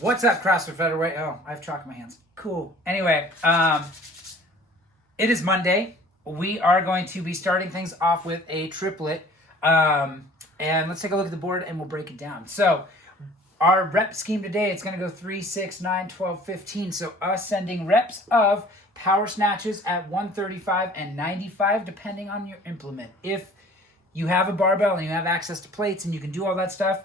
What's up, CrossFit Featherweight? Oh, I have chalk in my hands. Cool. Anyway, it is Monday. We are going to be starting things off with a triplet. And let's take a look at the board and we'll break it down. So our rep scheme today, it's going to go 3, 6, 9, 12, 15. So us sending reps of power snatches at 135 and 95, depending on your implement. If you have a barbell and you have access to plates and you can do all that stuff,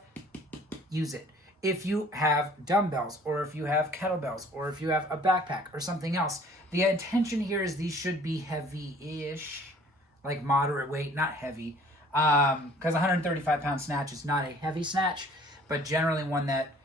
use it. If you have dumbbells or if you have kettlebells or if you have a backpack or something else, the intention here is these should be heavy-ish, like moderate weight, not heavy. Because 135 pound snatch is not a heavy snatch, but generally one that,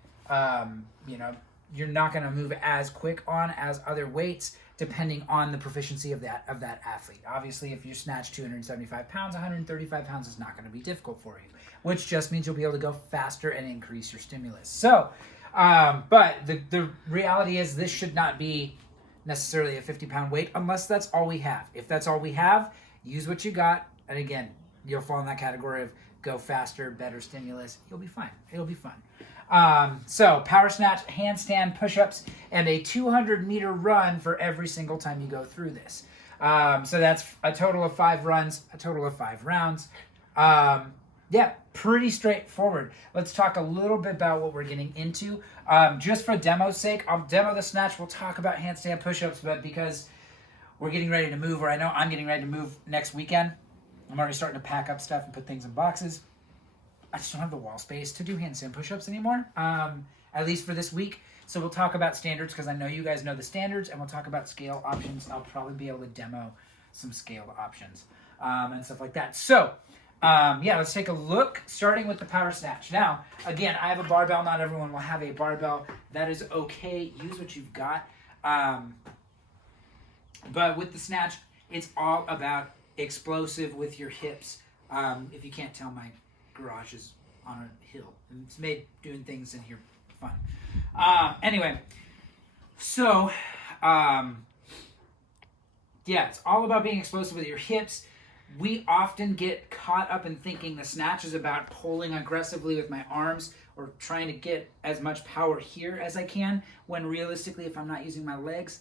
you're not going to move as quick on as other weights, depending on the proficiency of that athlete. Obviously, if you snatch 275 pounds, 135 pounds is not going to be difficult for you, which just means you'll be able to go faster and increase your stimulus. So, but the reality is this should not be necessarily a 50-pound weight unless that's all we have. If that's all we have, use what you got. And again, you'll fall in that category of go faster, better stimulus. You'll be fine. It'll be fun. So power snatch, handstand push-ups, and a 200-meter run for every single time you go through this. So that's a total of 5 runs, a total of 5 rounds. Yeah, pretty straightforward. Let's talk a little bit about what we're getting into. Just for demo's sake, I'll demo the snatch. We'll talk about handstand push-ups, but because we're getting ready to move, or I know I'm getting ready to move next weekend, I'm already starting to pack up stuff and put things in boxes. I just don't have the wall space to do handstand push-ups anymore, at least for this week. So we'll talk about standards because I know you guys know the standards, and we'll talk about scale options. I'll probably be able to demo some scaled options and stuff like that. So, let's take a look, starting with the power snatch. Now, again, I have a barbell. Not everyone will have a barbell. That is okay. Use what you've got. But with the snatch, it's all about explosive with your hips. If you can't tell, my garage is on a hill. It's made doing things in here fun. Anyway, so it's all about being explosive with your hips. We often get caught up in thinking the snatch is about pulling aggressively with my arms or trying to get as much power here as I can, when realistically, if I'm not using my legs,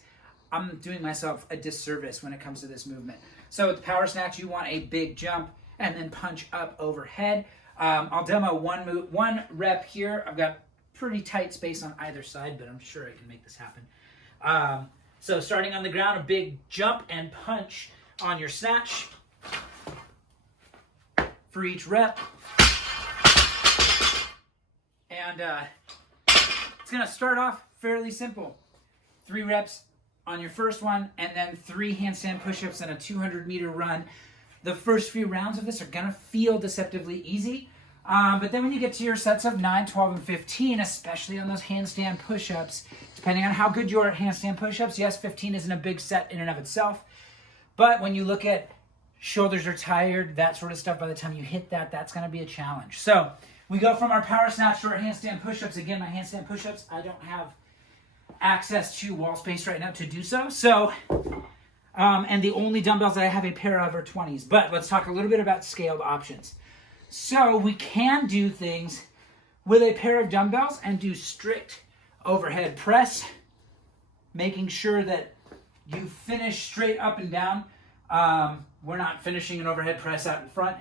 I'm doing myself a disservice when it comes to this movement. So with the power snatch, you want a big jump and then punch up overhead. I'll demo one rep here. I've got pretty tight space on either side, but I'm sure I can make this happen. So starting on the ground, a big jump and punch on your snatch for each rep. And it's going to start off fairly simple. 3 reps on your first one, and then 3 handstand push-ups and a 200-meter run. The first few rounds of this are going to feel deceptively easy, but then when you get to your sets of 9, 12, and 15, especially on those handstand push-ups, depending on how good you are at handstand push-ups, yes, 15 isn't a big set in and of itself, but when you look at shoulders are tired, that sort of stuff, by the time you hit that, that's going to be a challenge. So we go from our power snatch to our handstand push-ups. Again, my handstand push-ups, I don't have access to wall space right now to do so. So, and the only dumbbells that I have a pair of are 20s. But let's talk a little bit about scaled options. So we can do things with a pair of dumbbells and do strict overhead press, making sure that you finish straight up and down. We're not finishing an overhead press out in front.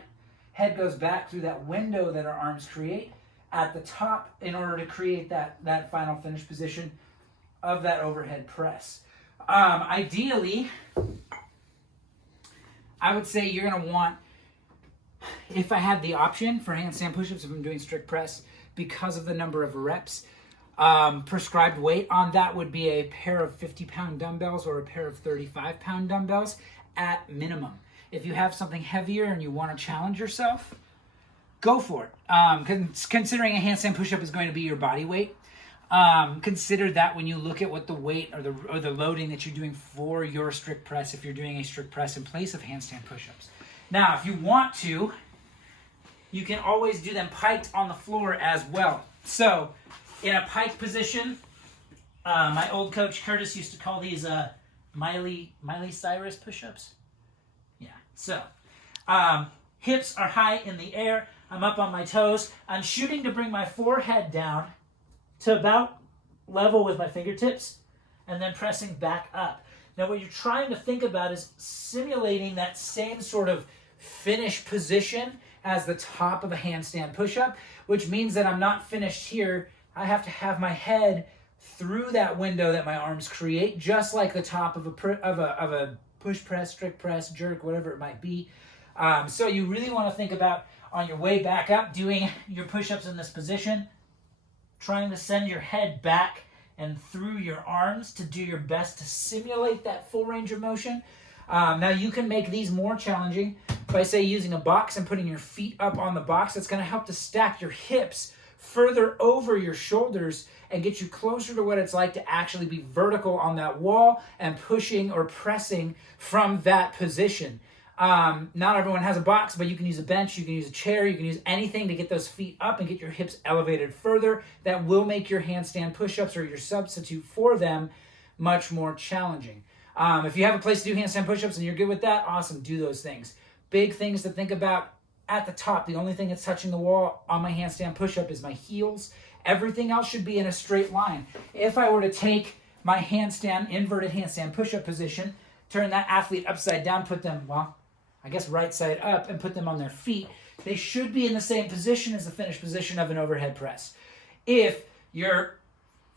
Head goes back through that window that our arms create at the top in order to create that final finish position of that overhead press. Ideally, I would say you're going to want, if I had the option for handstand push-ups, if I'm doing strict press, because of the number of reps, prescribed weight on that would be a pair of 50-pound dumbbells or a pair of 35-pound dumbbells at minimum. If you have something heavier and you want to challenge yourself, go for it. Considering a handstand push-up is going to be your body weight, consider that when you look at what the weight or the loading that you're doing for your strict press, if you're doing a strict press in place of handstand push-ups. Now, if you want to, you can always do them piked on the floor as well. So, in a piked position, my old coach Curtis used to call these Miley Cyrus push-ups. Yeah. So, hips are high in the air. I'm up on my toes. I'm shooting to bring my forehead down to about level with my fingertips and then pressing back up. Now what you're trying to think about is simulating that same sort of finish position as the top of a handstand push-up, which means that I'm not finished here. I have to have my head through that window that my arms create, just like the top of a push press, strict press, jerk, whatever it might be. So you really want to think about on your way back up, doing your push-ups in this position, trying to send your head back and through your arms to do your best to simulate that full range of motion. Now you can make these more challenging by, say, using a box and putting your feet up on the box. That's going to help to stack your hips further over your shoulders and get you closer to what it's like to actually be vertical on that wall and pushing or pressing from that position. Not everyone has a box, but you can use a bench, you can use a chair, you can use anything to get those feet up and get your hips elevated further. That will make your handstand push-ups or your substitute for them much more challenging. If you have a place to do handstand push-ups and you're good with that, awesome, do those things. Big things to think about at the top. The only thing that's touching the wall on my handstand push-up is my heels. Everything else should be in a straight line. If I were to take my inverted handstand push-up position, turn that athlete upside down, put them, well, I guess right side up, and put them on their feet, they should be in the same position as the finished position of an overhead press. If you're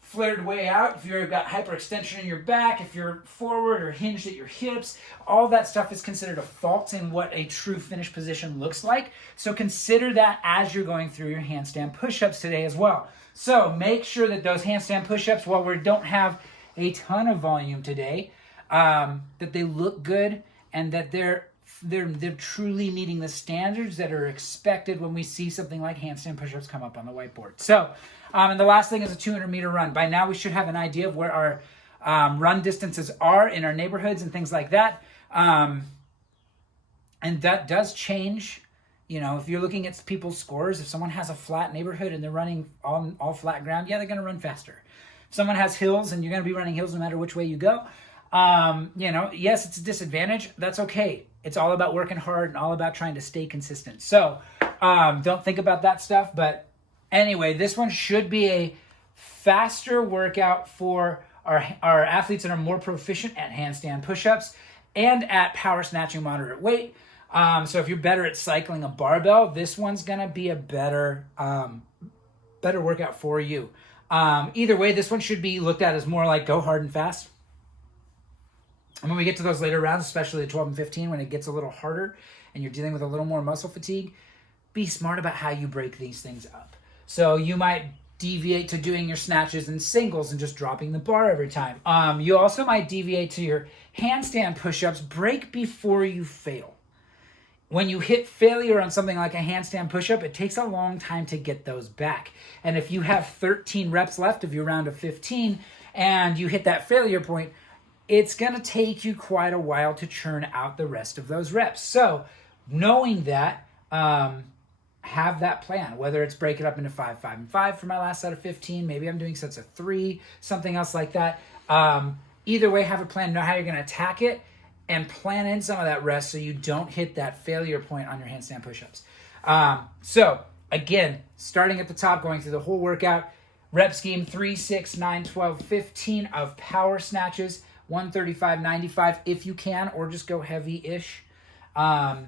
flared way out, if you've got hyperextension in your back, if you're forward or hinged at your hips, all that stuff is considered a fault in what a true finished position looks like. So consider that as you're going through your handstand push-ups today as well. So make sure that those handstand push-ups, while we don't have a ton of volume today, that they look good and that they're truly meeting the standards that are expected when we see something like handstand push-ups come up on the whiteboard. So, and the last thing is a 200-meter run. By now we should have an idea of where our run distances are in our neighborhoods and things like that. And that does change. You know, if you're looking at people's scores, if someone has a flat neighborhood and they're running all flat ground, yeah, they're going to run faster. If someone has hills and you're going to be running hills no matter which way you go, you know, yes, it's a disadvantage. That's okay. It's all about working hard and all about trying to stay consistent. So don't think about that stuff. But anyway, this one should be a faster workout for our athletes that are more proficient at handstand push-ups and at power snatching moderate weight. So if you're better at cycling a barbell, this one's going to be a better workout for you. Either way, this one should be looked at as more like go hard and fast. And when we get to those later rounds, especially the 12 and 15, when it gets a little harder and you're dealing with a little more muscle fatigue, be smart about how you break these things up. So you might deviate to doing your snatches and singles and just dropping the bar every time. You also might deviate to your handstand push-ups. Break before you fail. When you hit failure on something like a handstand push-up, it takes a long time to get those back. And if you have 13 reps left of your round of 15 and you hit that failure point, it's going to take you quite a while to churn out the rest of those reps. So knowing that, have that plan, whether it's break it up into 5, 5, and 5 for my last set of 15. Maybe I'm doing sets of 3, something else like that. Either way, have a plan, know how you're going to attack it, and plan in some of that rest so you don't hit that failure point on your handstand push-ups. So again, starting at the top, going through the whole workout, rep scheme 3, 6, 9, 12, 15 of power snatches, 135, 95 if you can, or just go heavy-ish. And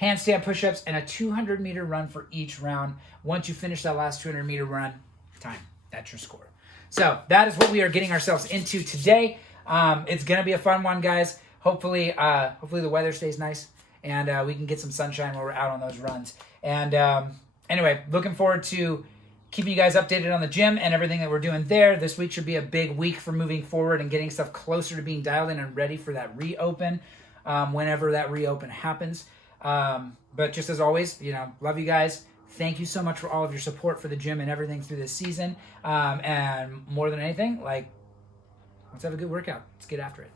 handstand push-ups and a 200-meter run for each round. Once you finish that last 200-meter run, time. That's your score. So that is what we are getting ourselves into today. It's going to be a fun one, guys. Hopefully the weather stays nice and we can get some sunshine while we're out on those runs. And anyway, looking forward to keeping you guys updated on the gym and everything that we're doing there. This week should be a big week for moving forward and getting stuff closer to being dialed in and ready for that reopen, whenever that reopen happens. But just as always, love you guys. Thank you so much for all of your support for the gym and everything through this season. And more than anything, let's have a good workout. Let's get after it.